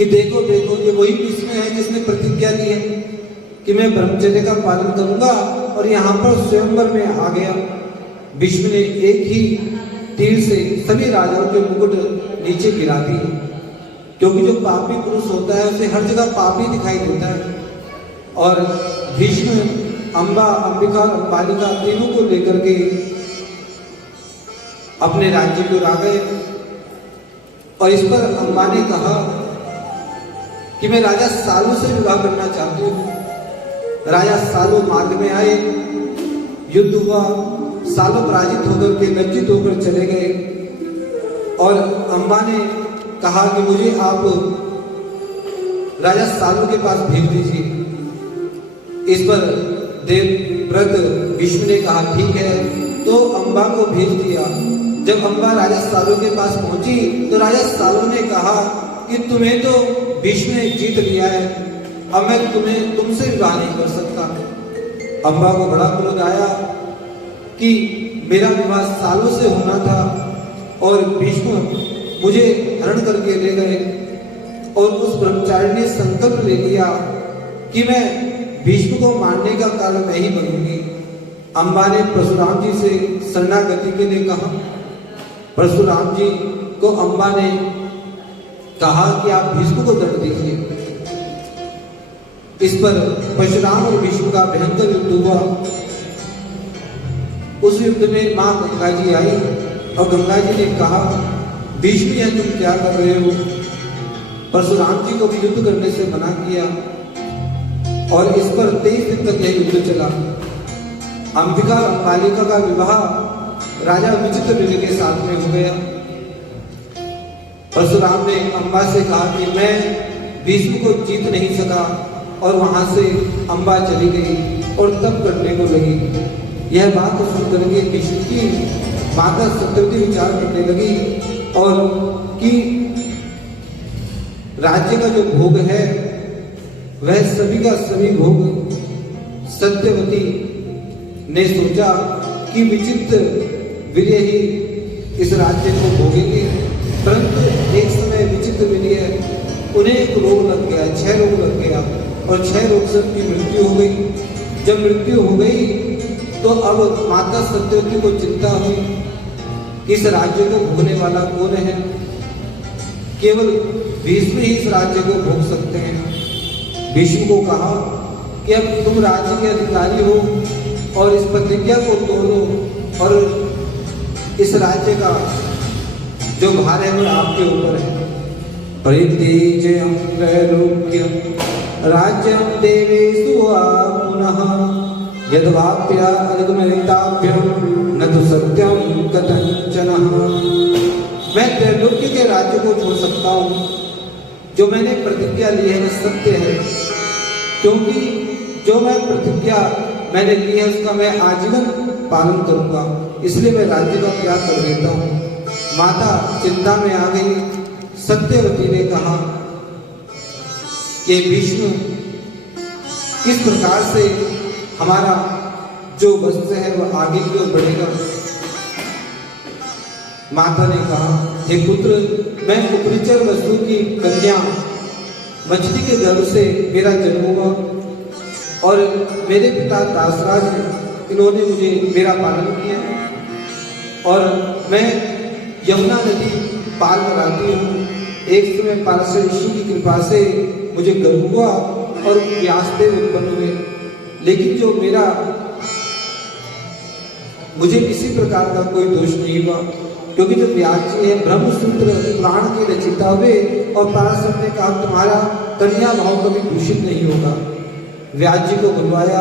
कि देखो देखो ये वही भीष्म है जिसने प्रतिज्ञा की है कि मैं ब्रह्मचर्य का पालन करूंगा, और यहाँ पर स्वयंवर में आ गया। भीष्म ने एक ही तीर से सभी राजाओं के मुकुट नीचे गिरा दिए, क्योंकि जो पापी पुरुष होता है उसे हर जगह पापी दिखाई देता है। और भीष्म अंबा, अंबिका और अंबालिका तीनों को लेकर के अपने राज्य को आ गए। और इस पर अंबा ने कहा कि मैं राजा सालू से विवाह करना चाहती हूँ। राजा सालू मार्ग में आए, युद्ध हुआ, सालू पराजित होकर के लज्जित होकर चले गए। और अंबा ने कहा कि मुझे आप राजा सालू के पास भेज दीजिए। इस पर देवव्रत भीष्म ने कहा ठीक है, तो अंबा को भेज दिया। जब अंबा राजा सालू के पास पहुंची तो राजा सालू ने कहा कि तुम्हें तो भीष्म ने जीत लिया है, अब मैं तुमसे विवाह नहीं कर सकता। अंबा को बड़ा क्रोध आया कि मेरा विवाह सालों से होना था और भीष्म मुझे हरण करके ले गए। और उस ब्रह्मचारी ने संकल्प ले लिया कि मैं भीष्म को मारने का कारण मैं ही बनूंगी। अंबा ने परशुराम जी से शरणागति के लिए कहा। परशुराम जी को अंबा ने कहा कि आप भीष्म को दंड दीजिए। इस पर परशुराम और भीष्म का भयंकर युद्ध हुआ। उस युद्ध में मां गंगा जी आई और गंगा जी ने कहा भीष्म यह तुम क्या कर रहे हो। परशुराम जी को भी युद्ध करने से मना किया और इस पर 23 दिन तक यह युद्ध चला। अंबिका और अंबालिका का विवाह राजा विचित्रवीर्य के साथ में हो गया। परशुराम ने अंबा से कहा कि मैं भीष्म को जीत नहीं सका, और वहां से अंबा चली गई और तप करने को लगी। यह बात सुन करके भीष्म की माता सत्यवती विचार करने लगी और कि राज्य का जो भोग है वह सभी का सभी भोग सत्यवती ने सोचा कि विचित्र वीर्य ही इस राज्य को भोगेंगे। परंतु एक समय विचित्र वीर्य उन्हें एक रोग लग गया, 6 रोग लग गया और 6 रोग से उनकी मृत्यु हो गई। जब मृत्यु हो गई तो अब माता सत्यवती को चिंता हुई कि इस राज्य को भोगने वाला कौन है। केवल भीष्म ही इस राज्य को भोग सकते हैं। भीष्म को कहा कि अब तुम राज्य के अधिकारी हो और इस प्रतिज्ञा को तोड़ो और इस राज्य का जो भार है वह आपके ऊपर है। परित्यज्यं त्रैलोक्यं राज्यं देवेषु वा पुनः यद्वाप्या अधिगमयिताभ्यं न तु सत्यं कथंचन। मैं त्रैलोक्य के राज्य को छोड़ सकता हूँ, जो मैंने प्रतिज्ञा ली है वह सत्य है, क्योंकि जो मैं प्रतिज्ञा मैंने ली है उसका मैं आजीवन पालन करूंगा, इसलिए मैं राज्य का त्याग कर देता हूँ। माता चिंता में आ गई। सत्यवती ने कहा कि भीष्म किस प्रकार से हमारा जो वंश है वह आगे की ओर बढ़ेगा। माता ने कहा हे पुत्र, मैं उपरिचर वसु की कन्या मछली के गर्भ से मेरा जन्म हुआ और मेरे पिता दासराज इन्होंने मुझे मेरा पालन किया और मैं यमुना नदी पार कराती हूँ। एक समय पारशर ऋषि की कृपा से मुझे गर्भ हुआ और व्यासदेव उत्पन्न हुए, लेकिन जो मुझे किसी प्रकार का कोई दोष नहीं हुआ, क्योंकि जो व्यास जी है ब्रह्मसूत्र पुराण के रचिता हुए और पारशर ने कहा तुम्हारा कन्या भाव कभी दूषित नहीं होगा। व्यास जी को बुलवाया।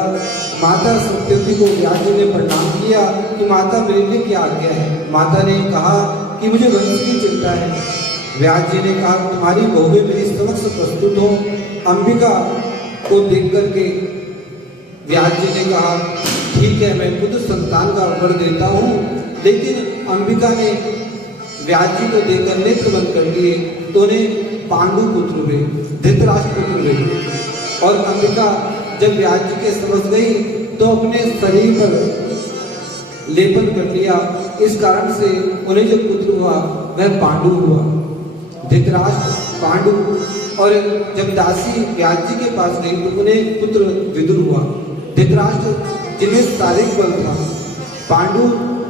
माता सत्यवती को व्यास जी ने प्रणाम किया कि माता मेरे लिए क्या आज्ञा है। माता ने कहा कि मुझे वंश की चिंता है। व्यास जी ने कहा तुम्हारी बहुएं मेरी समक्ष प्रस्तुत हो। अंबिका को देख करके व्यास जी ने कहा ठीक है, मैं पुत्र संतान का वर देता हूँ। लेकिन अंबिका ने व्यास जी को देखकर नेत्र बंद कर दिए तो उन्हें पांडु पुत्र हुए, धृतराष्ट्र पुत्र हुए। और अंबिका जब व्यास जी के समझ गई तो अपने शरीर पर लेपन कर लिया। इस कारण से उन्हें जो पुत्र हुआ वह पांडु हुआ। धृतराष्ट्र पांडु और जब दासी व्यास जी के पास गई तो उन्हें पुत्र विदुर हुआ। धृतराष्ट्र जिन्हें शारीरिक बल था, पांडु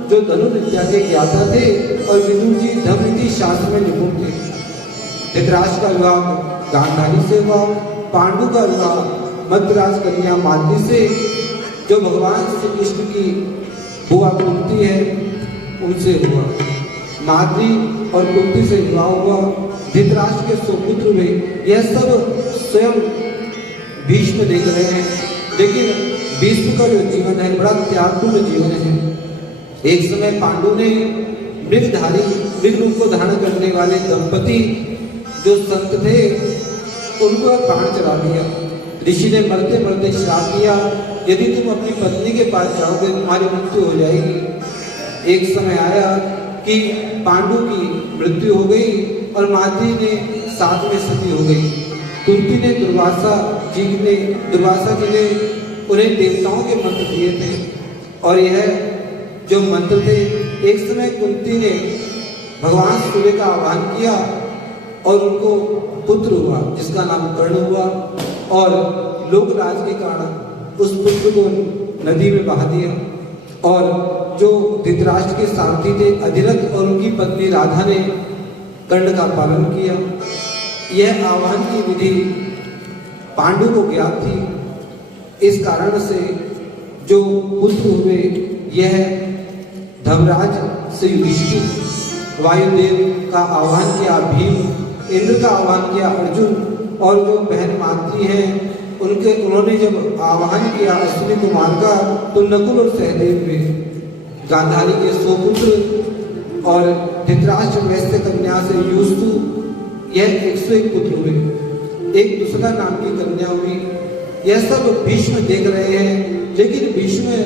जो धनुर्विद्या के ज्ञाता थे और विदुर जी धर्म नीति शास्त्र में निपुण थे। धृतराष्ट्र का विवाह गांधारी से हुआ, पांडु का विवाह मद्राज कन्या माद्री से जो भगवान श्री कृष्ण की बुआ कुंती है उनसे हुआ। माद्री और कुंती से विवाह हुआ। धृतराष्ट्र के सुपुत्र हुए। यह सब स्वयं भीष्म देख रहे हैं, लेकिन भीष्म का जो जीवन है बड़ा त्यागपूर्ण जीवन है। एक समय पांडु ने मृग रूप को धारण करने वाले दंपति जो संत थे उनको प्राण चढ़ा दिया। ऋषि ने मरते मरते श्राप दिया, यदि तुम अपनी पत्नी के पास जाओगे तुम्हारी मृत्यु हो जाएगी। एक समय आया कि पांडु की मृत्यु हो गई और माद्री ने साथ में सती हो गई। कुंती ने दुर्वासा जी ने उन्हें देवताओं के मंत्र दिए थे और यह जो मंत्र थे, एक समय कुंती ने भगवान सूर्य का आह्वान किया और उनको पुत्र हुआ जिसका नाम कर्ण हुआ और लोकराज के कारण उस पुत्र को नदी में बहा दिया। और जो धृतराष्ट्र के सारथी थे अधिरथ और उनकी पत्नी राधा ने कर्ण का पालन किया। यह आह्वान की विधि पांडु को ज्ञात थी। इस कारण से जो पुत्र हुए यह धर्मराज से युधिष्ठिर, वायुदेव का आह्वान किया भीम, इंद्र का आह्वान किया अर्जुन और जो बहन माद्री है उन्होंने जब आह्वान किया अश्विनी कुमार का तो नकुल और सहदेव हुए। गांधारी के 100 पुत्र और धृतराष्ट्र वैश्य कन्या से युस्तु यह 101 पुत्र हुए। एक दूसरा नाम की कन्या हुई। यह सब भीष्म देख रहे हैं, लेकिन भीष्म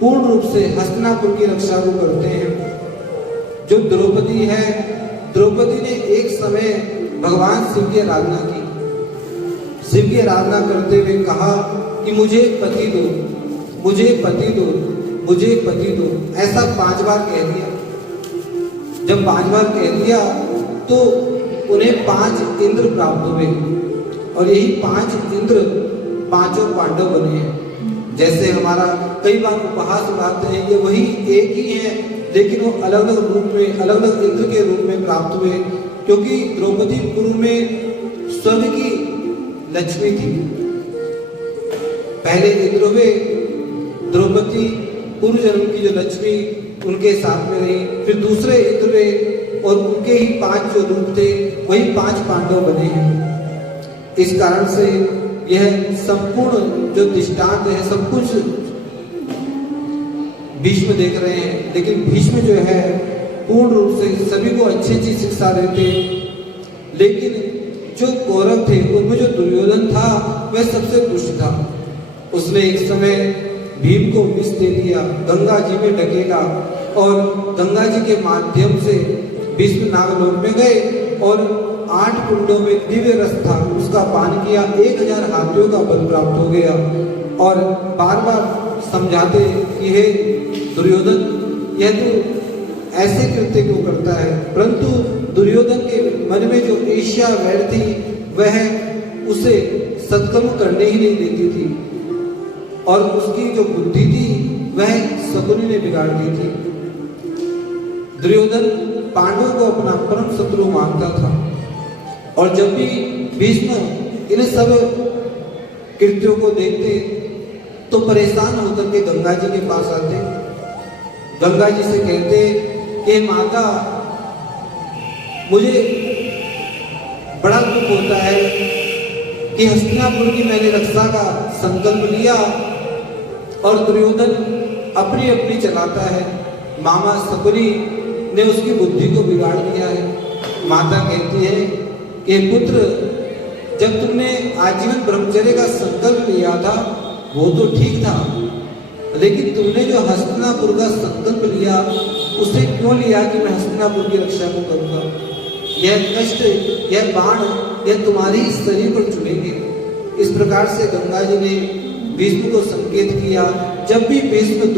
पूर्ण रूप से हस्तिनापुर की रक्षा को करते हैं। जो द्रौपदी है, द्रौपदी ने एक समय भगवान शिव की आराधना की। शिव की आराधना करते हुए कहा कि मुझे पति दो, मुझे पति दो, मुझे पति दो, ऐसा 5 बार कह दिया। जब 5 बार कह दिया तो उन्हें 5 इंद्र प्राप्त हुए और यही 5 इंद्र 5 पांडव बने हैं। जैसे हमारा कई बार उपहास उड़ाते हैं, ये वही एक ही है लेकिन वो अलग अलग रूप में, अलग अलग इंद्र के रूप में प्राप्त हुए, क्योंकि द्रौपदी पूर्व में स्वर्ग की लक्ष्मी थी। पहले इंद्र हुए, द्रौपदी पूर्व जन्म की जो लक्ष्मी उनके साथ में रही, फिर दूसरे इंद्र हुए और उनके ही 5 जो रूप थे वही 5 पांडव बने हैं। इस कारण से यह संपूर्ण जो दृष्टांत है सब कुछ भीष्म देख रहे हैं, लेकिन भीष्म जो है पूर्ण रूप से सभी को अच्छी अच्छी शिक्षा देते। लेकिन जो कौरव थे उनमें जो दुर्योधन था वह सबसे दुष्ट था। उसने एक समय भीम को विष दे दिया, गंगा जी में ढकेला और गंगा जी के माध्यम से भीष्म नागलोक में गए और 8 कुंडों में दिव्य रस था, उसका पान किया, 1000 हाथियों का बल प्राप्त हो गया। और बार बार समझाते कि हे दुर्योधन, यह तो ऐसे कृत्य क्यों करता है, परंतु दुर्योधन के मन में जो ईर्ष्या वैर थी वह उसे सत्कर्म करने ही नहीं देती थी और उसकी जो बुद्धि थी वह शकुनी ने बिगाड़ दी थी। दुर्योधन पांडवों को अपना परम शत्रु मानता था और जब भी भीष्म इन सब कृत्यों को देखते तो परेशान होकर के गंगा जी के पास आते, गंगा जी से कहते कि माता, मुझे बड़ा दुख होता है कि हस्तिनापुर की मैंने रक्षा का संकल्प लिया और दुर्योधन अपनी अपनी चलाता है, मामा शकुनी ने उसकी बुद्धि को बिगाड़ दिया है। माता कहती है कि पुत्र, जब तुमने आजीवन ब्रह्मचर्य का संकल्प लिया था वो तो ठीक था, लेकिन तुमने जो हस्तिनापुर का संकल्प लिया उसे क्यों लिया कि मैं हस्तिनापुर की रक्षा को करूंगा। यह कष्ट, यह बाण, यह तुम्हारे ही शरीर पर चुभेंगे। इस प्रकार से गंगा जी ने भीष्म को संकेत किया। जब भी भीष्म